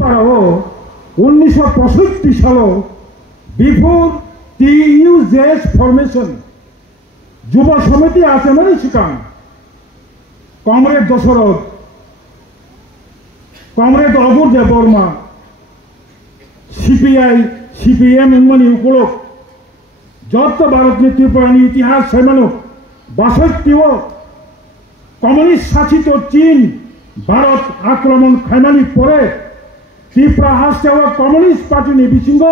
পারাও 1965 সাল before TUJS formation যুব সমিতি আছে মানে শিকান কমরেড দশরথ কমরেড অবুর দেববর্মা CPI CPM মানে উপলক যত ভারতনি ত্রিপুরানি ইতিহাস সেমানো 62 কমিউনিস্ট শাসিত চীন ভারত আক্রমণ খাইমানি পরে ত্রিপুরা হাসতেও কমিউনিস্ট পার্টি বিশৃঙ্গ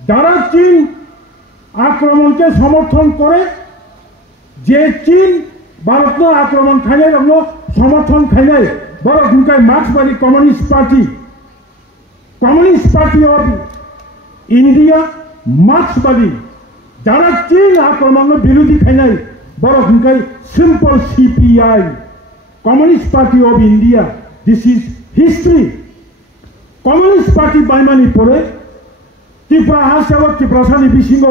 যারা চীন আক্রমণকে সমর্থন করে যে চীন ভারত আক্রমণ খাইনাই সমর্থন খাইনাই বড় ভূমিকায় মার্ক্সবাদী কমিউনিস্ট পার্টি অফ ইন্ডিয়া মার্ক্সবাদী যারা চীন আক্রমণ বিরোধী খাইনাই বড় ভূমিকায় simple CPI communist party of India this is history communist party বাইমানি পরে ত্রিপুরা হাসেও ত্রিপুরা সানি বিশৃঙ্গ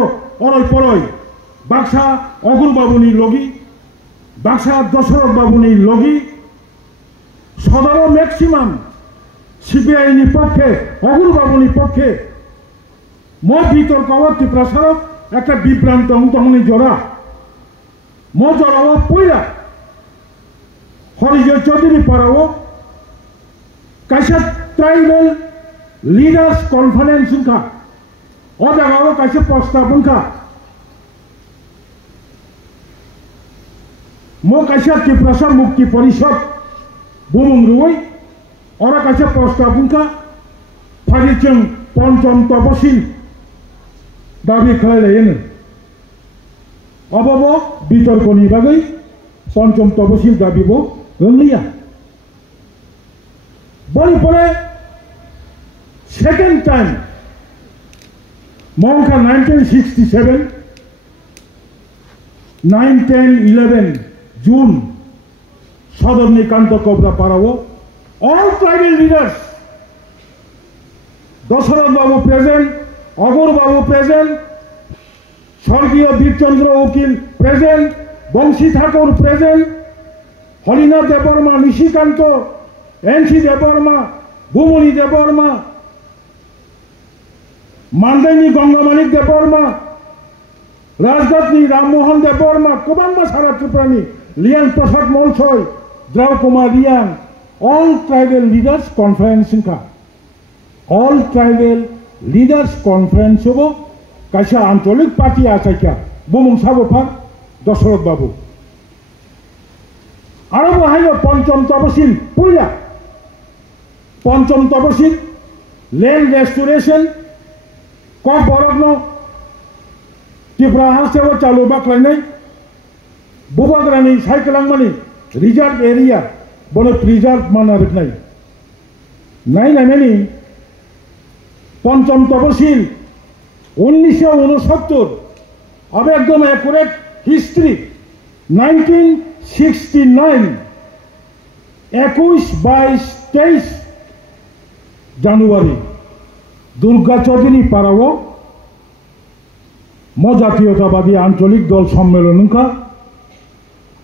অরয় পরয় বাক্সা অগুর বাবুনি লগি বাক্সা দশরথ বাবুনি লগি সদর ম্যাক্সিমাম CPI পক্ষে অগুর বাবুনি পক্ষে মত বিতর্ক ত্রিপুরা সারক একটা বিভ্রান্ত তখনই জড়া ম জড়াও পয়লা হরিজয় চৌধুরী পারাও কাইসা ট্রাইবেল লিডার্स कॉन्फ्रेंस का और जगह कैसे प्रस्तावन का मो कैसे त्रिपुरा मुक्ति परिषद बुमुंग रुई और कैसे प्रस्तावन का फारिचन पंचम तपशील दाबी खाइलेन अब वितर्कनि बागै पंचम तपशील दाबिबो रोंलिया बड़ी परे सेकेंड टाइम मौका 1967 9, 10, 11 जून सदर निकांत कोबरा पाराओ all tribal leaders Dasharath babu present Aghore babu present स्वर्गीय वीरचंद्र उकिल present Banshi Thakur present Harinath Debbarma Nishikant NC Debbarma Bhumani Debbarma मानदानी गंगामानिक देवबर्मा राजदत्नी राममोहन देवबर्मा कुबाम्बा सारा त्रिपुरानी लियान प्रसाद मोलसय द्राव कुमार रियान ऑल ट्राइबल लीडर्स कॉन्फ्रेंस का ऑल ट्राइबल लीडर्स कॉन्फ्रेंस हो कैसा आंचलिक पार्टी आचार क्या बुमुंग साबोफा दशरथ बाबू और बाहर पंचम तपशील पहला पंचम तपशील लैंड रेस्टोरेशन कब बरगन त्रिपुरा हासेव चालू बाख्लायनाय बुबाग्रानि साइकलांमानि रिजार्व एरिया बनो प्रिजार्व माना रखनाय नायनायमानि पंचम तपशील 1969 अब एकदम एक्यूरेट हिस्ट्री 1969 21, 22, 23 জানুয়ারি दुर्गा चौधरी पाराओ म जातीयतावादी आंचलिक दल सम्मेलन का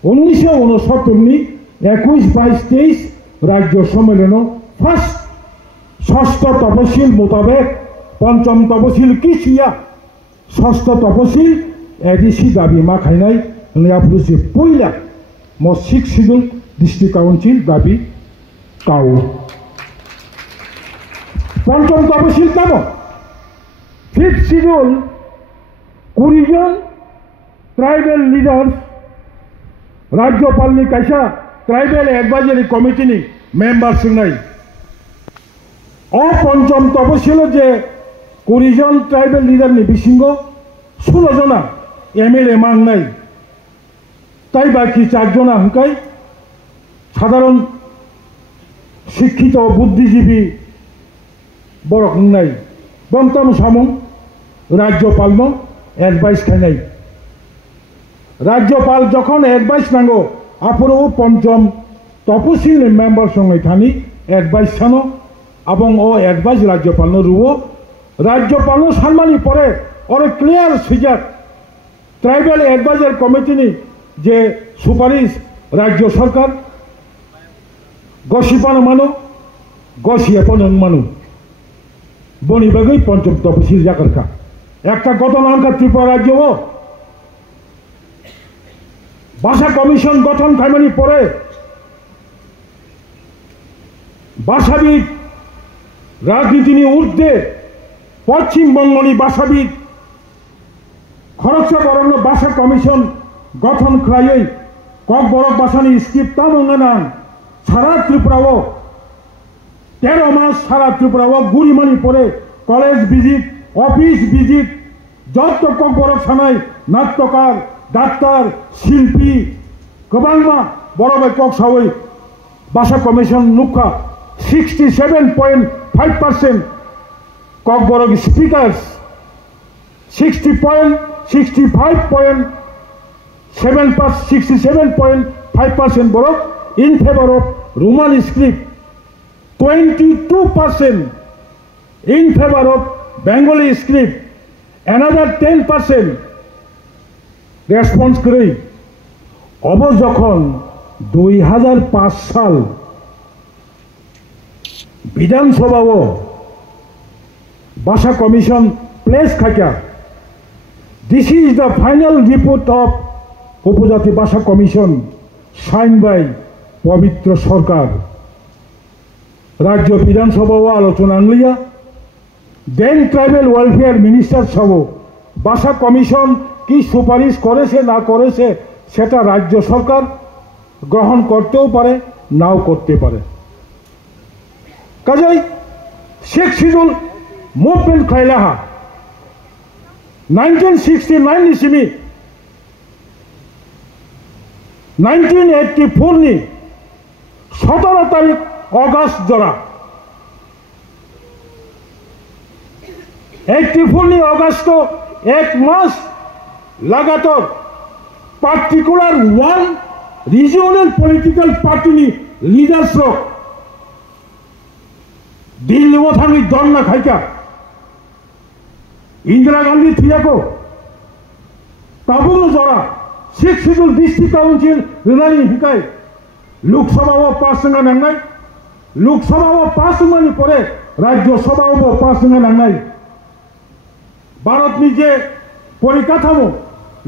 1969 21, 22, 23 राज्य सम्मेलन फार्स्ट षष्ठ तपशील मुताबिक पंचम तपशील की छिया षष्ठ तपशील एडिसी दाबी मा खाइनाय लियाफुलि पहिला म 6 शिड्यूल डिस्ट्रिक्ट काउंसिल दाबी काउ पंचम तपशील नाम 5th शिड्यूल 20 जन ट्राइबल लीडर्स राज्यपाल कैसा ट्राइबल एडवाइजरी कमिटी मेम्बार्स पंचम तपशील जे 20 जन ट्राइबल लीडर विशिंग 16 जना MLA मांगनाय ताई बाकी 4 जना हंकाय साधारण शिक्षित बुद्धिजीवी बरक नहीं बंतम सामुं राज्यपाल एडवाइस खाई राज्यपाल जखन एडवाइस नांगो आपरो पंचम तपशील मेम्बर संगे थानी एडवाइस सानो এবং ও एडवाइस राज्यपाल रुवो राज्यपाल सानमानी परे और क्लियर सिजात ट्राइबल एडवाइजर कमिटी जे सुपारिश राज्य सरकार गसिपानो मानो গসিয়া পঞ্চম মানুষ বনিবাগৈ পঞ্চম তপশিল জাকারকা একটা গতনাঙ্কা ত্রিপুরা রাজ্য ভাষা কমিশন গঠন খাইমানি পরে ভাষাবিদ রাজনীতি নিয়ে ঊর্ধ্বে পশ্চিমবঙ্গনি ভাষাবিদ খরচা বরণ্য ভাষা কমিশন গঠন খাইয়ে কক বরক ভাষানি স্ক্রিপ্ট তামঙ্গানান সারা ত্রিপুরাও 13 মাস সারা ত্রিপুরাও গুড়িমানি পরে কলেজ ভিজিট অফিস ভিজিট যত কক বরক সানাই নাট্যকার ডাক্তার শিল্পী গোবাংমা বড় বাই কক সাওই ভাষা commission নুখা 67.5% cock Borok speakers 67.5% Borok in favor of Roman script 22% in favor of Bengali script another 10% response করে অব যখন 2005 সাল বিধানসভাও ভাষা কমিশন প্লেস খাইকা this is the final report of উপজাতি ভাষা কমিশন সাইন বাই পবিত্র সরকার রাজ্য বিধানসভাও আলোচনা আনলিয়া দেন ট্রাইবেল ওয়েলফেয়ার মিনিস্টার সহ ভাষা কমিশন কি সুপারিশ করেছে না করেছে সেটা রাজ্য সরকার গ্রহণ করতেও পারে নাও করতে পারে কাজেই শেখ শিডিউল মুভমেন্ট খাইলাহা 1969 ইসিমি 1984 নি 17 তারিখ অগস্ট জরা 84 নি অগস্ট এক মাস लगातार पार्टिकुलर वन रिजियोनल पॉलिटिकल पार्टी नि लीडर्स रो दिल्ली वो थांगी दन्ना खाइका इंदिरा गांधी थिया को ताबुनो जरा सिक्स शिड्यूल डिस्ट्रिक्ट काउंसिल रिनानी हिकाय लोकसभा वो पास संगा नंगाई लोकसभा वो पास संगानी परे राज्यसभा वो पास संगा नंगाई भारत नि जे परिकाठामो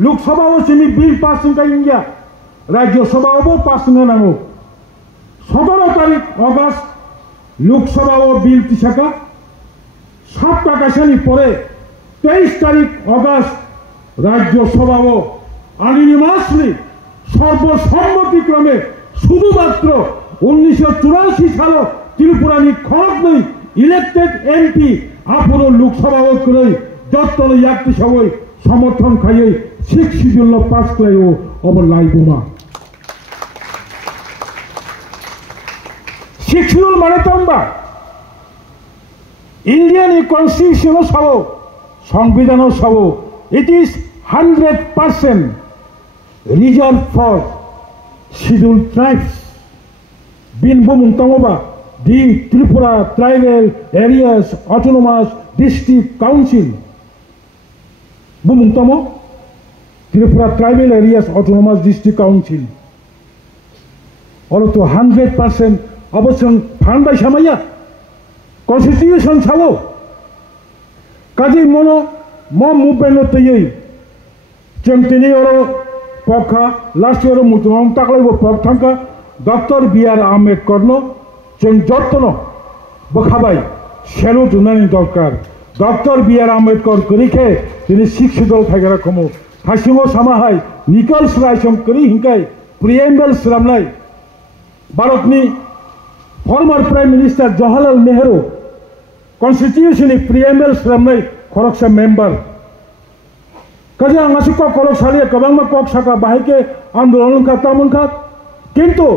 लोकसभाओ सेमी बिल पास इंडिया राज्यसभाओ पास नांगो 17 तारीख अगस्त लोकसभाओ बिल पिछाका 7 टाकाशानी परे 23 तारीख अगस्त राज्यसभाओ अनिनिमासली सर्वसम्मतिक्रमे शुधुमात्र 1984 साल त्रिपुरानी खरक नहीं इलेक्टेड एमपी आपुरो लोकसभाओ करे दत्तल यात्री सबाई समर्थन खाइए सिक्स शिड्यूल पास करो अब लाइबुमा सिक्स शिड्यूल माने तो আমরা इंडियन कन्स्टिट्यूशन सब संविधान सब it is 100% reserve for schedule tribes बिन बुमुंगतांगोबा the Tripura tribal areas autonomous district council बुमुंगतामो Tripura tribal areas autonomous district council और तो 100% अवश्य फान बाय सामाया कन्स्टिट्यूशन सावो काजे मनो म मुभमेन्ट तयै जों तिनि और पखा लास्ट इयर मुतुम ताकलायबो पक थांका डॉक्टर बी.आर. आम्बेडकरनो जों जत्तनो बखाबाय सेलुट होनायनि दरकार डॉक्टर बी.आर. आम्बेडकर करिखे दिनै सिक्स शिड्यूल थाइगरा खमो हासिङो सामाहाय निकल्स रायसम करि हिंकाय प्रिएम्बल स्लामनाय भारतनि former prime minister Jawaharlal Nehru constitution preamble स्लामनाय खरकसा मेम्बर काजे आंगासि क खरक सालिया गोबांमा कक साका बाहायके आंदोलन का तामनखा किन्तु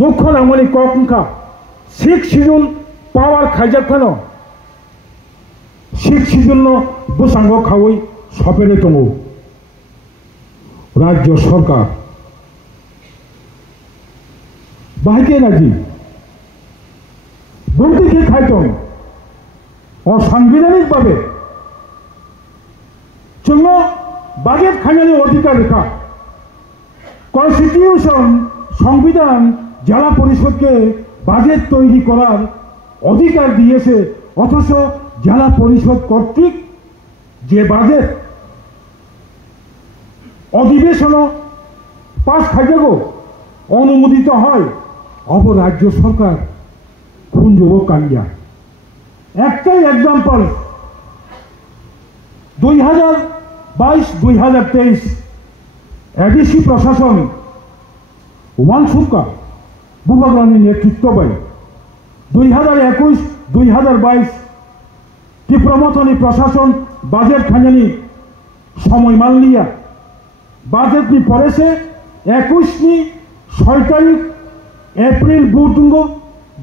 दुख नांगमानि ककनखा सिक्स शिड्यूल पावर खाइजाखानो सिक्स शिड्यूल बुसांगो खावै सपेरे दङ राज्य सरकार बाहायके राजी बुंथिके खायदों असंविधानिक भावे जोङो बाजेट खायनायनि अधिकार रेखा कन्स्टिट्यूशन संविधान जिला परिषद के বাজেট তৈরি করার অধিকার দিয়েছে, অথচ জেলা পরিষদ কর্তৃক যে বাজেট অধিবেশন পাস খাইব অনুমোদিত হয় অব রাজ্য সরকার কোন যুব কান্ডিয়া। একটাই এক্সাম্পল, 2022-2023 এডিসি প্রশাসন ওয়ানসুকা বুবাগ্রামের নেতৃত্ব পাই, 2021-2022 ত্রিপুরামতনী প্রশাসন বাজেট খাজানি সময় মানলিয়া বাজেট নি পড়েছে 21 তারিখ এপ্রিল বুটুঙ্গ,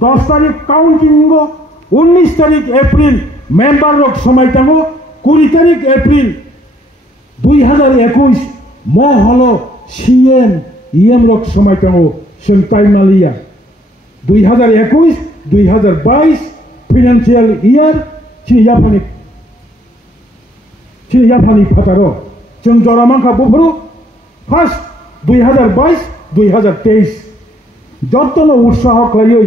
10 তারিখ কাউন্টিং, 19 তারিখ এপ্রিল মেম্বার রক সময় টাঙ্গো, 20 তারিখ এপ্রিল 2021 ম হলো সিএম ইএম রক সময় টাঙ্গো সন্তাই মালিয়া 2021-2022 ফিনান্সিয়াল ইয়ার চিনিয়াফানি ফাটারো जों जरामांखा बुफुरु फार्स्ट 2022-2023 যতন উৎসাহ খাইयै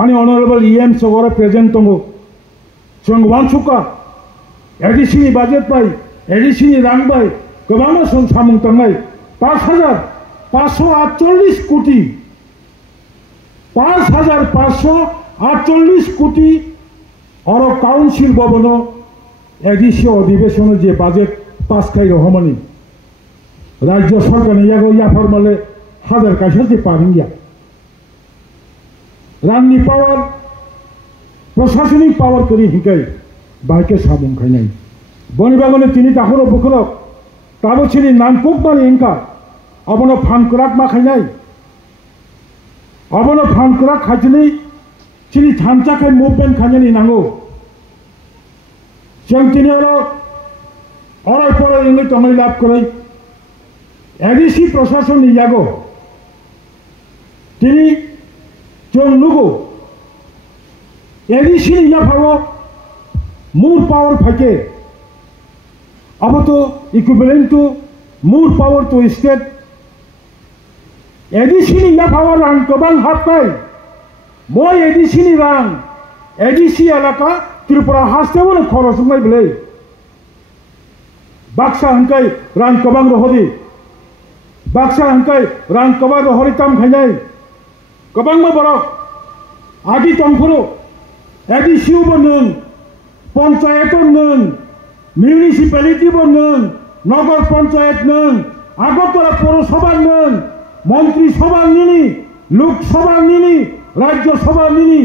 आनी ऑनरेबल EM सगोरा प्रेजेंट दङ जों वानसुका एडिसिनि बाजेट बाय एडिसिनि रां बाय गोबां सम सामुं थांनाय 5,548 कोटी 5,548 कोटी और काउंसिल भवन एडिसि अधिवेशन जे बाजेट पास खाई रहमानी राज्य सरकार यागो याफार माले हाजार काइसा जे पारिंगिया रांनि पावर प्रशासनिक पावर करी हिकाय बाइके सामुं खाइनाय बनि बागने तिनि दाखरो बुखरो ताबो छिनि नानकुक माने इंका अबनो फानकुराक मा खाइनाय अबनो फानकुराक खाइथिनि छिनि थानचाखाय मुभमेन्ट खाइनायनि नांगौ जों तिनिरो अराय पराय इंगै तंगै लाभ करै एडिसि प्रशासन यागो तिनि जों नुगो एडिसि याफावो मूर पावर फाइके अब तो equivalent to more power to state ADC याफावो रां गोबां हाबनाय মই एडिसि रां एडिसि एलाका त्रिपुरा हास्टेवनो खरसुंनाय बोलै बाक्सा हंकाय रां गोबां रहरि बाक्सा हंकाय रां गोबां रहरि ताम खाइनाय गोबां बरक आदि तंफुरु एडिसिबो नों पंचायत नों मिउनिसिपालिटीबो नों नगर पंचायत नों आगरतला पौरसभा नों मंत्री सभा निनि लोकसभा निनि राज्य सभा निनि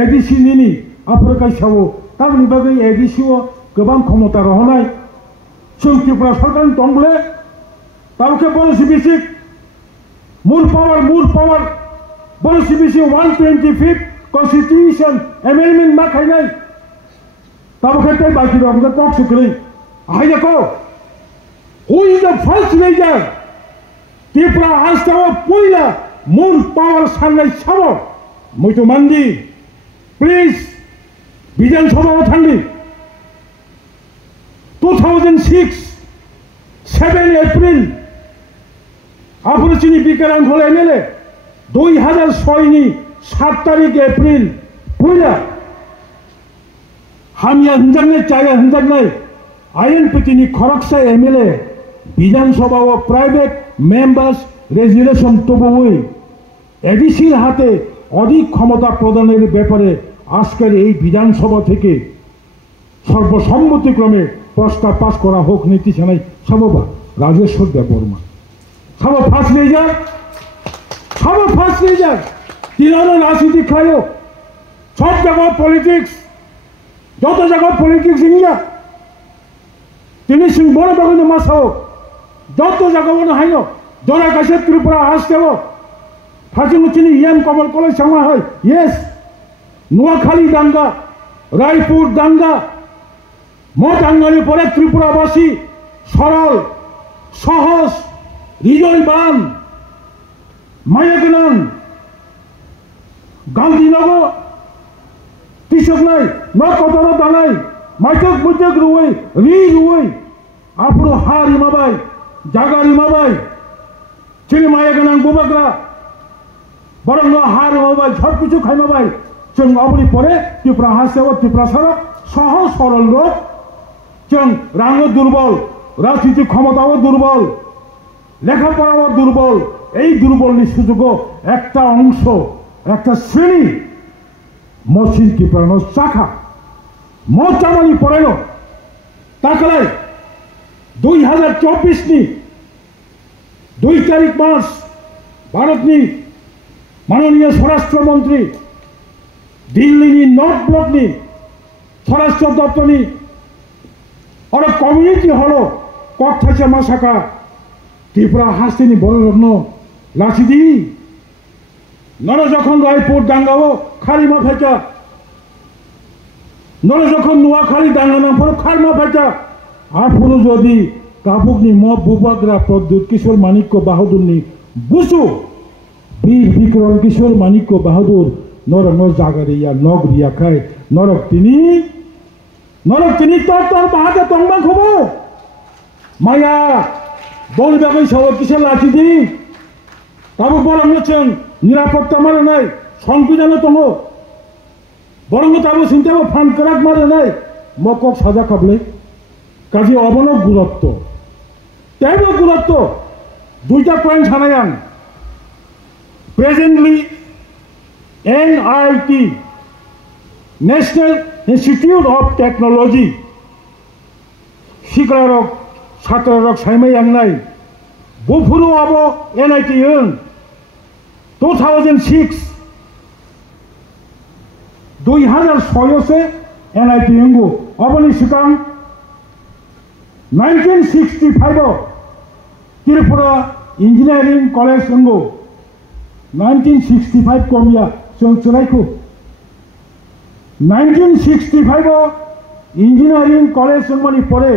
एडिसि निनि आफरकाय सावो तारनि बागै एडिसिओ गोबां क्षमता रहनाय जों त्रिपुरा सरकार दंब्ले तावके policy basic more power policy basic 125 constitution amendment मा खाइनाय तावके तै बाकी रंग टक सुकरै आइ देखो who is the first leader Tripura हास्टाव पहिला मूर पावर साननाय साबो मैथु मान्दी प्लीज विधानसभायाव थांदि 2006 7 एप्रिल आफुरचिनि बिकारां हल एमएलए 2006 नि 7 तारिख एप्रिल पहिला हामिया हंजांनाय चाया हंजांनाय आईएनपीटी खरगसा एमएलए विधानसभाव प्राइवेट मेम्बार्स रेजुलेशन तबुई एडिसिर हाथे अधिक क्षमता प्रदानेर ব্যাপারে आजकेर এই विधानसभा থেকে सर्वसम्मतिक्रमे प्रस्ताव पास करा হোক नीति सेनाय सबा राजेश्वर देवबर्मा सब फार्स्ट लेजार तीनों राजनीति खायो सब जगह पलिटिक्स जो जगह पलिटिक्स इंडिया तीन सिंह बड़ बागन मासाओ जो जगह हाइनो जरा कैसे त्रिपुरा हास्टेव फाजिमुचिनी EM कमल कलेज सांगा है यस নোয়াখালী দাঙ্গা রায়পুর দাঙ্গা মতাঙ্গানি পরে ত্রিপুরাবাসী সরল সহজ হৃদয়বান মায়াগনান গান্ধীনগর কৃষক নাই নকতর দানাই মাইতক মুজক রুই রুই আপুরো হা রিমাবাই জাগা রিমাবাই চিনি মায়াগনান বুবাগ্রা বরং হার মোবাইল সব কিছু খাই মোবাইল जों अबनि परे त्रिपुरा हासेव त्रिपुरा सरक सहज सरल लोक जों राङो दुर्बल राजनीतिक क्षमताओ दुर्बल लेखापড়াও दुर्बल এই দুর্বলনি সুযোগও একটা অংশ একটা শ্রেণী মসৃণ ত্রিপুরানো শাখা মোচামানি পড়েনো তাকালে 2024 ની 2 તારીખ માસ ભારતની માનનીય સ્વરાષ્ટ્રમંત્રી દિલ્હીની નોર્થ બ્લોકની સ્વરાષ્ટ્ર દપ્તરની और कम्युनिटी हलो कथाचे मासाका त्रिपुरा हास्तिनी बड़ रत्न लाचिदी नर जखन रायपुर दांगाओ खारिमा फेचा नर जखन नुआखाली दांगा नामफोर खारिमा फेचा आफुनो जदि काबुकनि म बुबाग्रा प्रद्युत किशोर माणिक्य बाहादुरनि बुसु वीर विक्रम किशोर माणिक्य बाहादुर नरक जागारिया नगरिया खाय नरक तिनी तर बाहादुर तंबां खबो माया बोल बेगै सव किसे लाखिदि ताबो बरंगचों निरापत्ता मारनाय संविधान दङ बरंग ताबो सिन्ताबो फान कराक मारनाय मकक साजा खाबले काजि अबनो गुरुत्व तेबो गुरुत्व दुइटा पॉइंट सानाय आं presently NIT national institute of technology शिक्षारक छात्ररक साइमाय आंनाय बुफुरु आबो NIT ओं 2006 से NIT ओंगो अबनि सिगां 1965 त्रिपुरा इंजीनियरिंग कॉलेज ओंगो 1965 कमिया जों चलायखो 1965 इंजीनियरिंग कॉलेज जोंमानि परे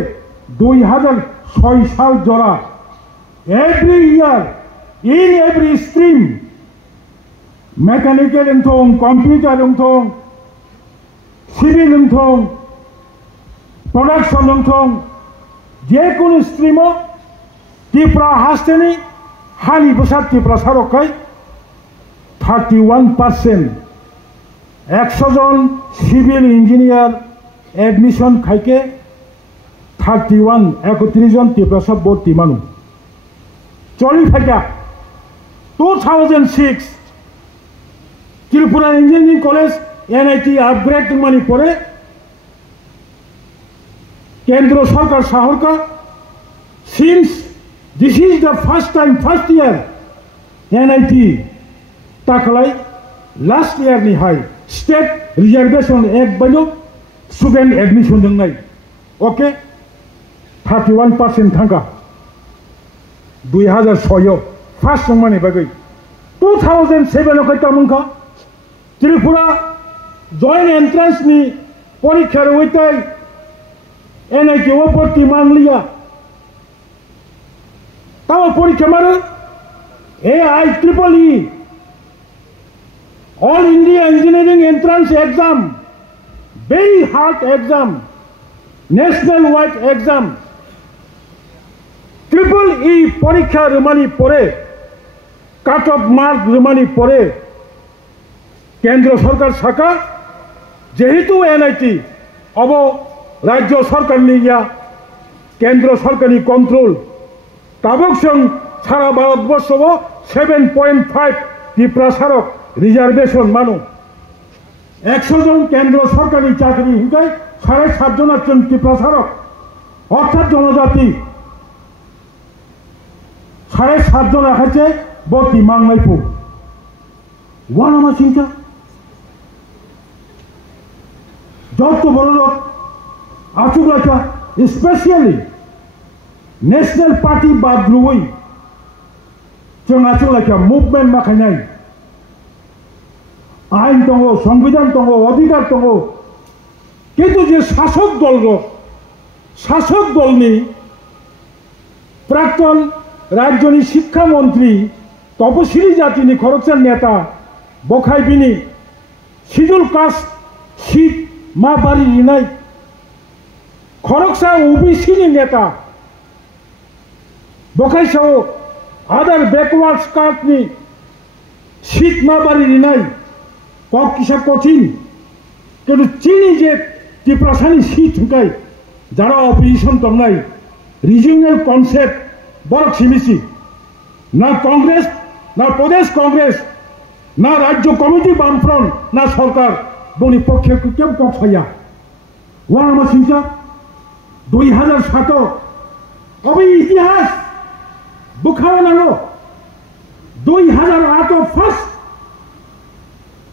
2006 साल जरा every year in every stream mechanical ओंथों कम्पिउटार ओंथों सिविल ओंथों प्रोडक्शन ओंथों जेकुनु स्ट्रीमो त्रिपुरा हास्टेनि हानि बेसाद त्रिपुरा सारकै 31% 100 जन सिविल इंजिनियर एडमिशन खाइके 31 जन त्रिपुरा सब भर्ती मानु चली फाइका 2006 Tripura engineering college NIT upgrade मानी पड़े केंद्र सरकार शहर का since this is the first year NIT ताकलाई लास्ट ईयर नि हाई स्टेट रिजर्वेशन एक्ट बायदो स्टूडेंट एडमिशन दंनाय ओके 31% थांगा 2006 फार्स्ट माने बागै 2007 कैतामोनखा त्रिपुरा जॉइंट एंट्रेंस नि परीक्षा रवैताय NIT ओ भर्ती मानलिया ताव परीक्षा मारो AIEEE All India Engineering Entrance Exam, very hard exam, national wide exam. EEE परीक्षा रमानी परे कट अफ मार्क रमानी परे केंद्र सरकार शाखा जेहेतु NIT अब राज्य सरकार या केंद्र सरकार कंट्रोल ताबक सारा भारतवर्ष 7.5 त्रिपुरा सारक रिजार्वेशन मानो 100 जन केंद्र सरकारी चाकरी हिंगाय 7.5 जन आছেন त्रिपुरा सारक अर्थात जनजाति 7.5 जन आखाचे भर्ती मांगनायखौ वानामा चिंता যত বড় লোক আচুগলাটা স্পেশালি ন্যাশনাল পার্টি বাদলুই जों आचुगलाटा मुभमेंट माखायनाय आईन दङ संविधान दङ अधिकार दङ किन्तु जे शासक दलनि प्राक्तन राज्यनि शिक्षा मंत्री तपशिली जातिनि खरगसा नेता बखाइबिनि शिड्यूल कास्ट सीट मा बारी लिनाय खरगसा OBC नि नेता बखाइसाव अदर बैकवर्ड कास्ट नि শীত না বাড়ি নাই কক কিসা কঠিন কিন্তু চিনি যে ত্রিপ্রাসানি শীত হুকাই যারা অপোজিশন তংনাই রিজিওনাল কনসেপ্ট বড় ছিমিছি না কংগ্রেস না প্রদেশ কংগ্রেস না রাজ্য কমিটি বামফ্রন্ট না সরকার বনি পক্ষে কেউ কক্ষাইয়া ওয়া আমার চিন্তা 2007 অবি ইতিহাস বুখাও নাঙ্গো 2008 ফার্স্ট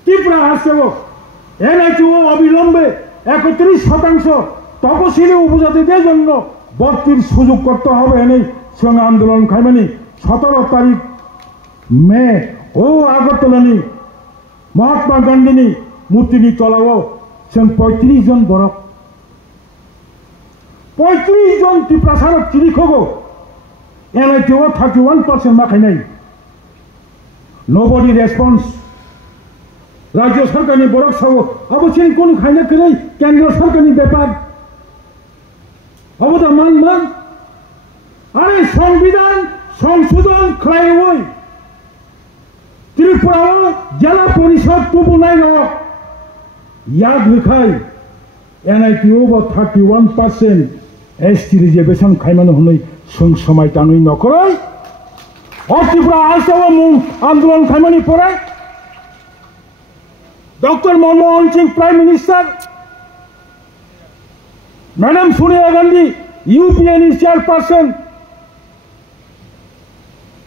ত্রিপুরা আসেও এনআইটিও অবিলম্বে 31% তপশিলি উপজাতিদের জন্য ভর্তির সুযোগ করতে হবে এনেই সঙ্গে আন্দোলন খাইমানি 17 তারিখ মে ও আগরতলানি মহাত্মা গান্ধীনি মূর্তিনি তলাও जों 35 জন বরক 35 জন ত্রিপ্রাসারক চিরিখগো এনআইটিও 31% মাখাইনাই nobody response রাজ্য সরকারি বরক সহ অবশ্যই কোন খাইনা করে কেন্দ্র সরকারি ব্যাপার অবদা মান আরে সংবিধান সংশোধন খাইওই ত্রিপুরা জেলা পরিষদ তুবু নাই ন ইয়াদ লিখাই এনআইটিও 31% এসটি রিজার্ভেশন খাইমানো হनै সময় টানুই নকরাই ত্রিপুরা আসেও আন্দোলন খাইমানি পরে doctor Manmohan Singh prime minister madam Sonia Gandhi UPA chairperson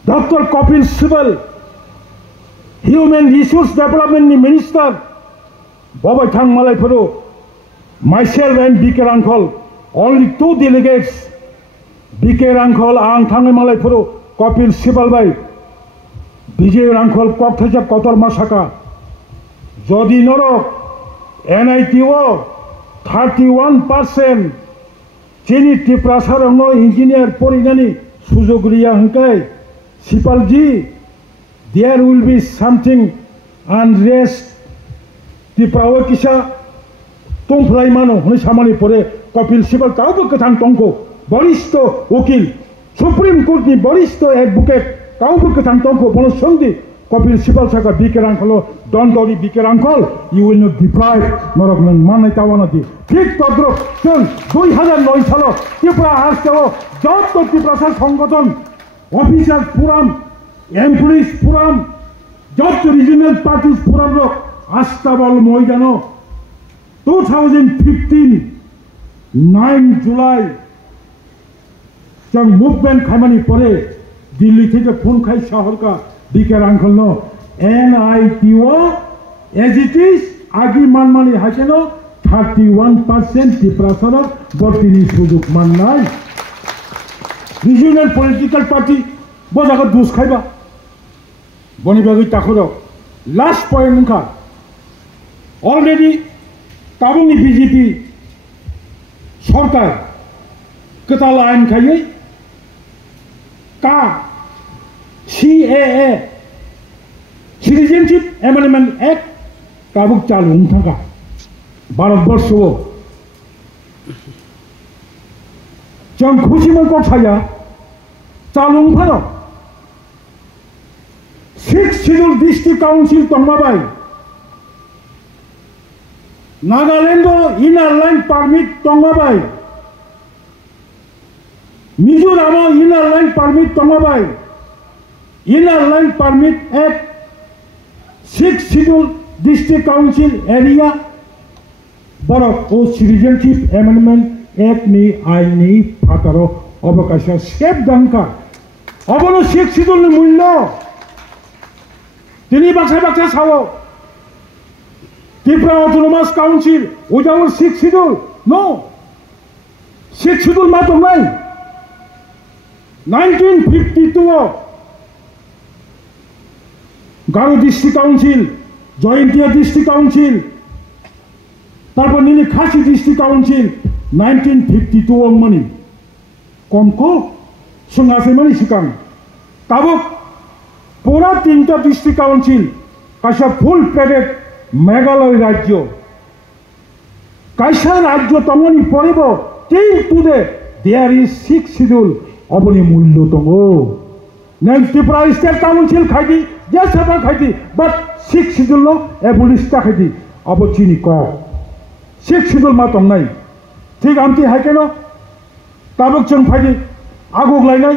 doctor Kapil Sibal human resource development minister Bobai Thang Malay Puru, myself and BK Rangkhol, only 2 delegates, BK Rangkhol, Ang Thang Malay Puru, Kapil Sibal Bhai, Vijay Rangkhol, Koktheja Kotor Masaka, Jodi Noro, NITO, 31%, Chini Tiprasarano, Engineer Porinani, Suzogriya Hunkai, Sipalji, there will be something unrest. Tripura কিসা টংফ্লাই মানো হনে সামানি পরে কপিল সিবাল তাওবো কথাং টংকো বরিষ্ঠ উকিল supreme কোর্টনি বরিষ্ঠ অ্যাডভোকেট তাওবো কথাং টংকো বনসন্ধি কপিল সিবাল সাকা বিকে রাংখল দণ্ডরি B K Rangkhal you will not deprive নরক নং মানাই তাওয়ানা দি ঠিক তদ্রুপ जों 2009 সাল ত্রিপুরা আসতেও যত ত্রিপুরা সংগঠন অফিসার ফোরাম এমপ্লয়িজ ফোরাম যত রিজিওনাল পার্টিস ফোরাম আস্তাবল ময়দানো 2015 9 জুলাই जों মুভমেন্ট খাইমানি পরে দিল্লি থেকে ফোন খাই শহরকা বিকে রাংখল এনআইটিও এজ ইট ইজ আগি মানমানি হাইকেন 31% ত্রিপুরা বর্তিনি সুযোগ মান নাই রিজিওনাল পলিটিক্যাল পার্টি বজাগত দুস খাইবা বনিবাগৈ তাখর লাস্ট পয়েন্ট নখা অলরেডি তাবুনি বিজেপি সরকার কেতাল আইন খাইয়ে কা সিএএ সিটিজেনশিপ অ্যামেন্ডমেন্ট অ্যাক্ট কাবুক চালু থাকা ভারতবর্ষ जों खुसिमोन गथाया चालु भारत 6 शिड्यूल डिस्ट्रिक्ट काउंसिल तंबाबाई Nagaland inner line permit तंबाबाई Mizoram इनार लाइन परमिट तंबाबाई इनार line permit act 6 schedule district council area Bharat और सिटीजनशिप अमेंडमेंट एक्ट नि आईनी फातारो अवकाश सेफ दंका अबनो 6 शिड्यूल नि मूल्य তিনি বাক্সা বাক্সা সাও Tripura autonomous council without 6 schedule no 6 schedule মাত্র নাই 1952 Garo district council Jaintia district council তারপর নিনি খাসি ডিস্ট্রিক্ট কাউন্সিল 1952 মানি কমকো সঙ্গাসে মানি সিকাং তাবক पूरा 3टा डिस्ट्रिक्ट काउंसिल कैसा फुल प्लेटेड मेघालय राज्य कैसा राज्य तमनि पड़ब till today there is 6 schedule अबनि मूल्य दङ नों त्रिपुरा स्टेट काउंसिल खाइदि जे साबा खायदि बाट 6 शिड्यूल एबलिश खायदि अब चिनी क 6 शिड्यूल मा दंनाय ठीक आमति हायकेनो ताबक जों फायदि आगुग लायनाय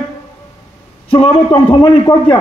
जोंहाबो दंथंमानि क गैया